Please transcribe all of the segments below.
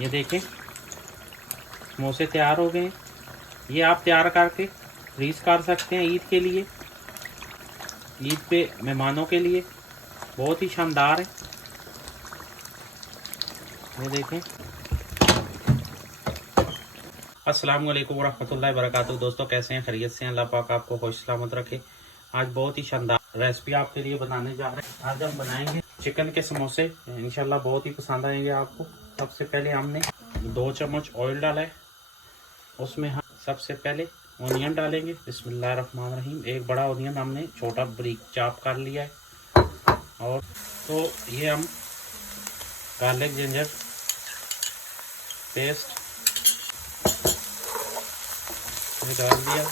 ये देखें समोसे तैयार हो गए हैं। ये आप तैयार करके फ्रीज कर सकते हैं ईद के लिए, ईद पे मेहमानों के लिए बहुत ही शानदार है। ये देखें। अस्सलाम वालेकुम वरहमतुल्लाहि वबरकातुहू। दोस्तों कैसे हैं? खैरियत से हैं? अल्लाह पाक आपको खुश सलामत रखे। आज बहुत ही शानदार रेसिपी आपके लिए बनाने जा रहे हैं। आज हम बनाएंगे चिकन के समोसे, इंशाल्लाह बहुत ही पसंद आएंगे आपको। सबसे पहले हमने 2 चम्मच ऑयल डाला है, उसमें हम सबसे पहले ऑनियन डालेंगे। बिस्मिल्लाहिर्रहमानिर्रहीम। एक बड़ा ऑनियन हमने छोटा बारीक चॉप कर लिया है। और तो ये हम गार्लिक जिंजर पेस्ट में डाल दिया।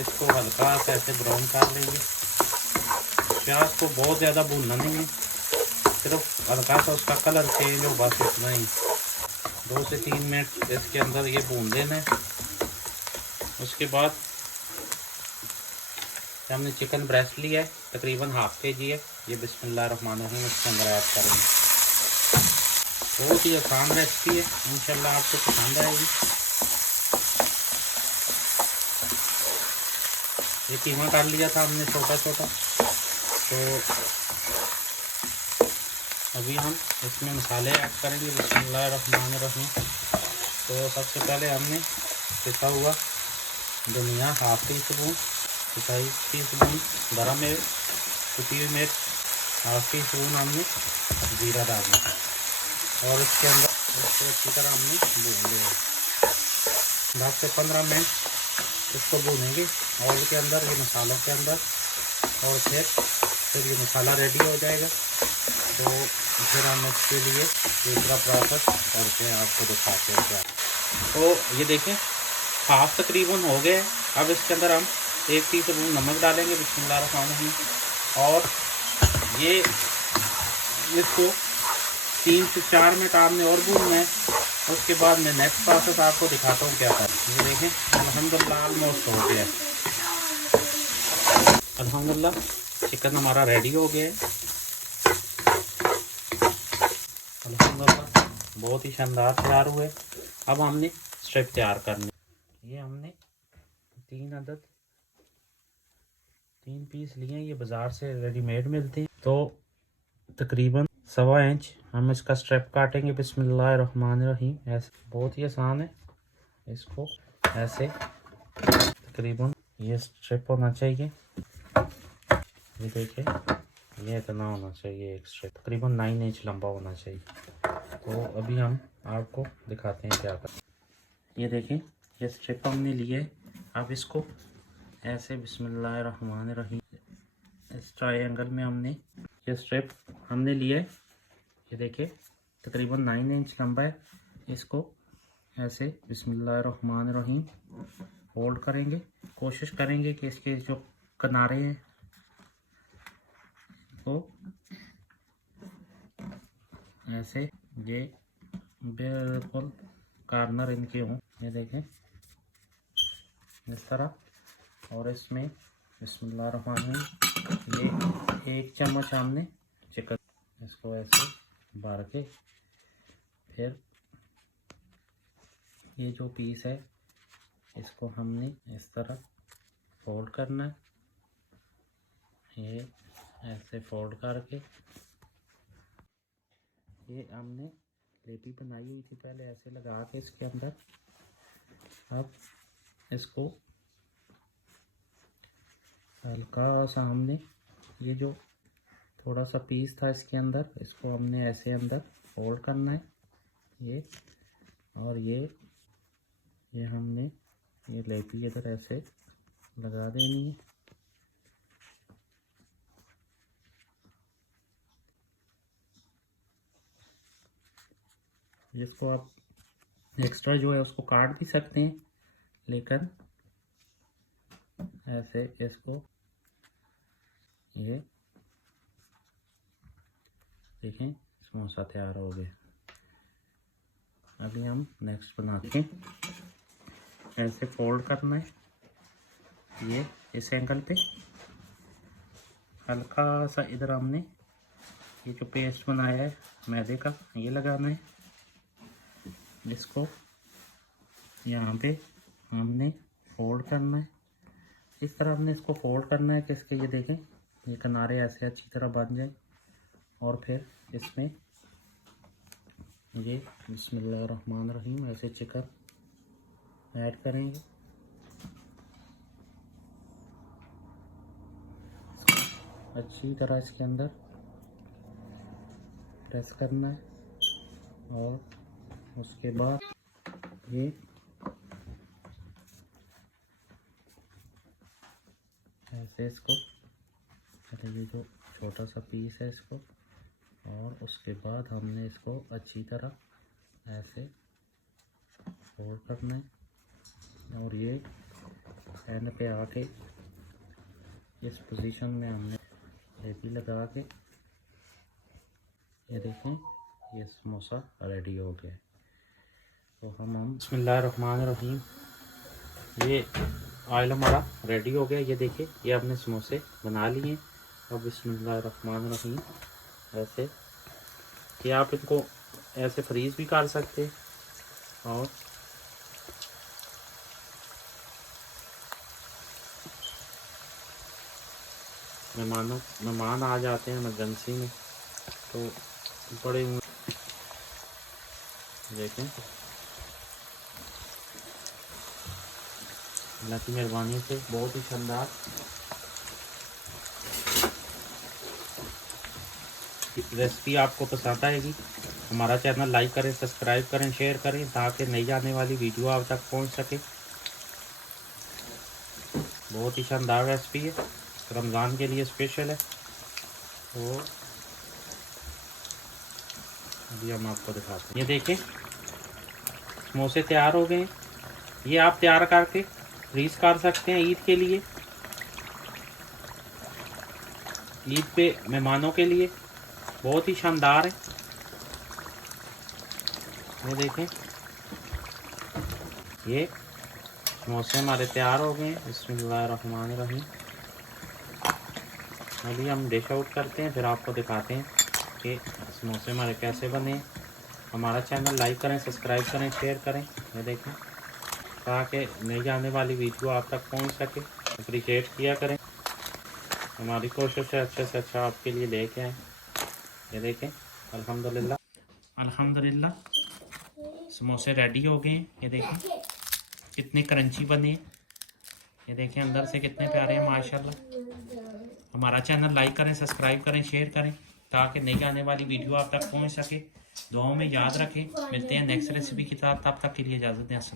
इसको हल्का सा ऐसे ब्राउन कर लेंगे। प्याज को बहुत ज़्यादा भूनना नहीं है, सिर्फ हल्का सा उसका कलर चेंज हो, बस इतना ही। 2 से 3 मिनट इसके अंदर ये भून देना है। उसके बाद हमने चिकन ब्रेस्ट लिया है, तकरीबन ½ kg है। ये बिस्मिल्लाहिर्रहमानिर्रहीम इसके अंदर ऐड करेंगे। बहुत ही आसान रेसिपी है, इंशाल्लाह आपको पसंद आएगी। ये कीमा काट लिया था हमने छोटा छोटा। तो अभी हम इसमें मसाले ऐड करेंगे। बिस्मिल्लाहिर्रहमानिर्रहीम। तो सबसे पहले हमने पिसा हुआ धनिया ½ टीस्पून, 1.5 टीस्पून गरम मिर्च, कुटी हुई मिर्च, ½ टीस्पून हमने जीरा डालना और इसके अंदर इसको अच्छी तरह हमने भून लिया। 10 से 15 मिनट इसको भूनेंगे ऑयल के अंदर, ये मसालों के अंदर। और फिर ये मसाला रेडी हो जाएगा तो फिर हम इसके लिए दूसरा प्रोसेस करते हैं, आपको दिखाते हैं क्या। तो ये देखें हाफ तकरीबन हो गए। अब इसके अंदर हम 1 टीस्पून नमक डालेंगे। बिस्मिल्लाहिर्रहमानिर्रहीम। और ये इसको 3 से 4 मिनट आपने और भूनना है। उसके बाद मैं नेक्स्ट प्रोसेस आपको दिखाता हूँ क्या करना है। ये देखें अल्हम्दुलिल्लाह ऑलमोस्ट हो गया है। अल्हम्दुलिल्लाह चिकन हमारा रेडी हो गया है। अल्हम्दुलिल्लाह बहुत ही शानदार तैयार हुए। अब हमने स्ट्रिप तैयार करनी। ये हमने 3 पीस लिए हैं, ये बाज़ार से रेडीमेड मिलते हैं। तो तकरीबन 1.25 इंच हम इसका स्ट्रिप काटेंगे। बिस्मिल्लाहिर्रहमानिर्रहीम। ऐसे बहुत ही आसान है। इसको ऐसे तकरीबन ये स्ट्रिप होना चाहिए। ये देखिए ये इतना होना चाहिए। एक स्ट्रिप तकरीबन 9 इंच लंबा होना चाहिए। तो अभी हम आपको दिखाते हैं क्या करना। ये देखें ये स्ट्रिप हमने लिए। अब इसको ऐसे बिस्मिल्लाहिर्रहमानिर्रहीम इस ट्रायंगल में हमने ये स्ट्रिप हमने लिए। ये देखिए तकरीबन 9 इंच लंबा है। इसको ऐसे बिस्मिल्लाहिर्रहमानिर्रहीम होल्ड करेंगे। कोशिश करेंगे कि इसके जो किनारे हैं तो ऐसे ये बिल्कुल कॉर्नर इनके हों। ये देखें इस तरह। और इसमें बिस्मिल्लाहिर्रहमानिर्रहीम ये 1 चम्मच हमने चिकन इसको ऐसे भर के, फिर ये जो पीस है इसको हमने इस तरह फोल्ड करना है। ये ऐसे फोल्ड करके ये हमने लेपी बनाई हुई थी पहले, ऐसे लगा के इसके अंदर। अब इसको हल्का सा हमने ये जो थोड़ा सा पीस था इसके अंदर, इसको हमने ऐसे अंदर फोल्ड करना है। ये और ये हमने ये लेपी इधर ऐसे लगा देनी है। इसको आप एक्स्ट्रा जो है उसको काट भी सकते हैं, लेकिन ऐसे इसको ये देखें समोसा तैयार हो गया। अभी हम नेक्स्ट बनाते हैं। ऐसे फोल्ड करना है ये इस एंगल पे। हल्का सा इधर हमने ये जो पेस्ट बनाया है मैदे का ये लगाना है। इसको यहाँ पे हमने फोल्ड करना है। इस तरह हमने इसको फोल्ड करना है कि इसके ये देखें ये किनारे ऐसे अच्छी तरह बन जाए। और फिर इसमें ये बिस्मिल्लाहिर्रहमानिर्रहीम ऐसे चिकन ऐड करेंगे। अच्छी तरह इसके अंदर प्रेस करना है और उसके बाद ये ऐसे इसको पहले ये जो छोटा सा पीस है इसको, और उसके बाद हमने इसको अच्छी तरह ऐसे फोल्ड करना है और ये एंड पे आके इस पोजीशन में हमने ये भी लगा के ये देखें ये समोसा रेडी हो गया है। तो हम बिस्मिल्लाहिर्रहमानिर्रहीम, ये ऑयल हमारा रेडी हो गया। ये देखिए ये हमने समोसे बना लिए। अब बिस्मिल्लाहिर्रहमानिर्रहीम ऐसे कि आप इनको ऐसे फ्रीज भी कर सकते और मेहमान आ जाते हैं इमरजेंसी में तो बड़े देखें अल्लाह की मेहरबानी से बहुत ही शानदार रेसिपी आपको पसंद आएगी। हमारा चैनल लाइक करें, सब्सक्राइब करें, शेयर करें ताकि नई आने वाली वीडियो आप तक पहुंच सके। बहुत ही शानदार रेसिपी है, रमज़ान के लिए स्पेशल है। तो अभी हम आपको दिखाते हैं। ये देखें समोसे तैयार हो गए। ये आप तैयार करके फ्रीज कर सकते हैं ईद के लिए, ईद पे मेहमानों के लिए बहुत ही शानदार है। ये देखें ये समोसे हमारे तैयार हो गए हैं। बिस्मिल्लाहिर्रहमानिर्रहीम। अभी हम डिश आउट करते हैं, फिर आपको दिखाते हैं कि समोसे हमारे कैसे बने। हमारा चैनल लाइक करें, सब्सक्राइब करें, शेयर करें। ये देखें ताकि नई आने वाली वीडियो आप तक पहुंच सके। अप्रिशिएट किया करें, हमारी कोशिश है अच्छे से अच्छा आपके लिए लेके आएँ। ये देखें अल्हम्दुलिल्लाह अल्हम्दुलिल्लाह समोसे रेडी हो गए हैं। ये देखें कितने क्रंची बने। ये देखें अंदर से कितने प्यारे हैं माशाल्लाह। हमारा चैनल लाइक करें, सब्सक्राइब करें, शेयर करें ताकि नई आने वाली वीडियो आप तक पहुंच सके। दुआओं में याद रखें। मिलते हैं नेक्स्ट रेसिपी के साथ, तब तक के लिए इजाज़त दें।